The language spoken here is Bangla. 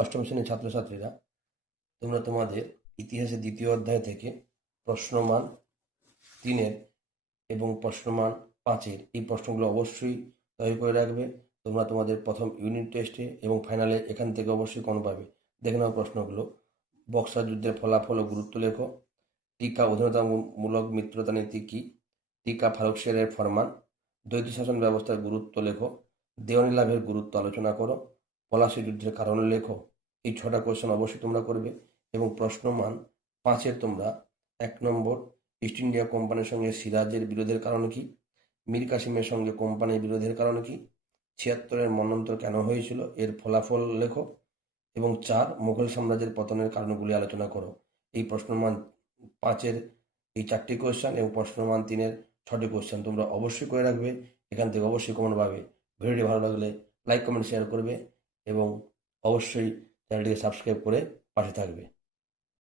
অষ্টম শ্রেণীর ছাত্রছাত্রীরা, তোমরা তোমাদের ইতিহাসের দ্বিতীয় অধ্যায় থেকে প্রশ্নমান 3 এবং প্রশ্নমান 5 এই প্রশ্নগুলো অবশ্যই তৈরি করে রাখবে। তোমরা তোমাদের প্রথম ইউনিট টেস্টে এবং ফাইনালে এখান থেকে অবশ্যই কমন পাবে। দেখে নাও প্রশ্নগুলো। বক্সার যুদ্ধের ফলাফল ও গুরুত্ব লেখো। টিকা অধীনতামূলক মিত্রতা নীতি কী? টিকা ফারুক শেরের ফরমান। দ্বৈত শাসন ব্যবস্থার গুরুত্ব লেখো। দেওয়ানি লাভের গুরুত্ব আলোচনা করো। পলাশী যুদ্ধের কারণ লেখো। এই 6টা কোয়েশ্চেন অবশ্যই তোমরা করবে। এবং প্রশ্নমান 5 তোমরা 1 নম্বর, ইস্ট ইন্ডিয়া কোম্পানির সঙ্গে সিরাজের বিরোধের কারণ কি? মীর কাসিমের সঙ্গে কোম্পানির বিরোধের কারণ কি? 76-এর মন্বন্তর কেন হয়েছিল, এর ফলাফল লেখো। এবং 4, মুঘল সাম্রাজ্যের পতনের কারণগুলি আলোচনা করো। এই প্রশ্নমান 5 এই 4টি কোয়েশ্চেন এবং প্রশ্নমান 3 6টি কোয়েশ্চেন তোমরা অবশ্যই করে রাখবে। এখান থেকে অবশ্যই কমন পাবে। ভিডিওটি ভালো লাগলে লাইক কমেন্ট শেয়ার করবে এবং অবশ্যই চ্যানেলটিকে সাবস্ক্রাইব করে পাশে থাকবে।